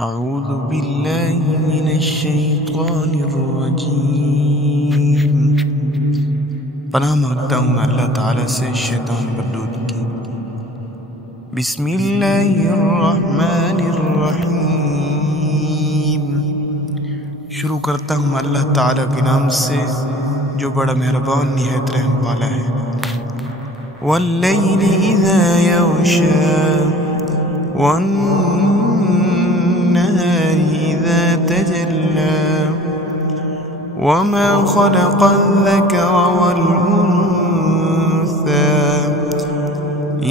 أعوذ بالله من الشيطان الرجيم। पनाह मांगता हूँ मैं अल्लाह ताला से शैतान मरदूद की। बिस्मिल्लाहिर्रहमानिर्रहीम। शुरू करता हूँ अल्लाह ताला के नाम से जो बड़ा मेहरबान निहायत रहम वाला है। वल्लैलि इज़ा यग़शा वन्नहारि इज़ा तजल्ला वमा खलक़ल ज़करा वल उन्सा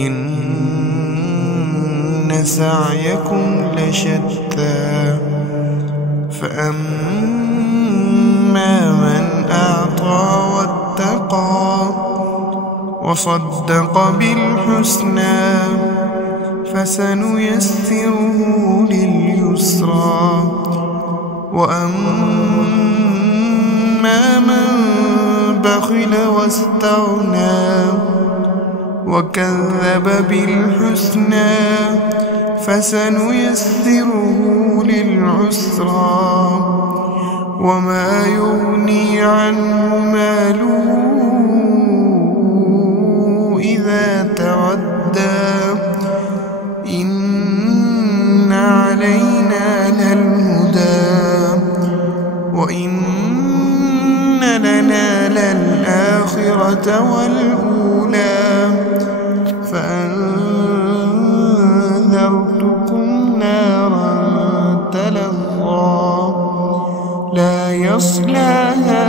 इन्न सअयकुम लशत्ता फ़अम्मा मन अअता वत्तक़ा वصدق بالحسنى فسنيسره لليسرى وأما من بخل واستغنى وكذب بالحسنى فسنيسره للعسرى وما يغني عنه ماله إذا تردى إن علينا للهدى وإن لنا للآخرة والأولى فأنذرتكم نارا تلظى لا يصلاها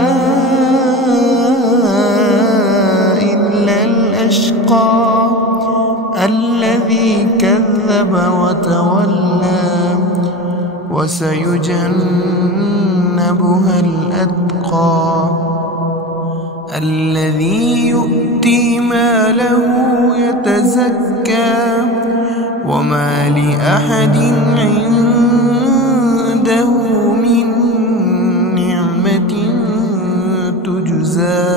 الأشقى الذي كذب وتولى وسيجنبها الأتقى الذي يؤتي ماله يتزكى وما لأحد عنده من نعمة تجزى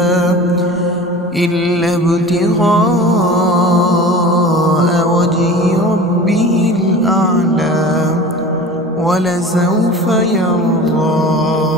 إلا ابتغاء وجه ربه الأعلى ولسوف يرضى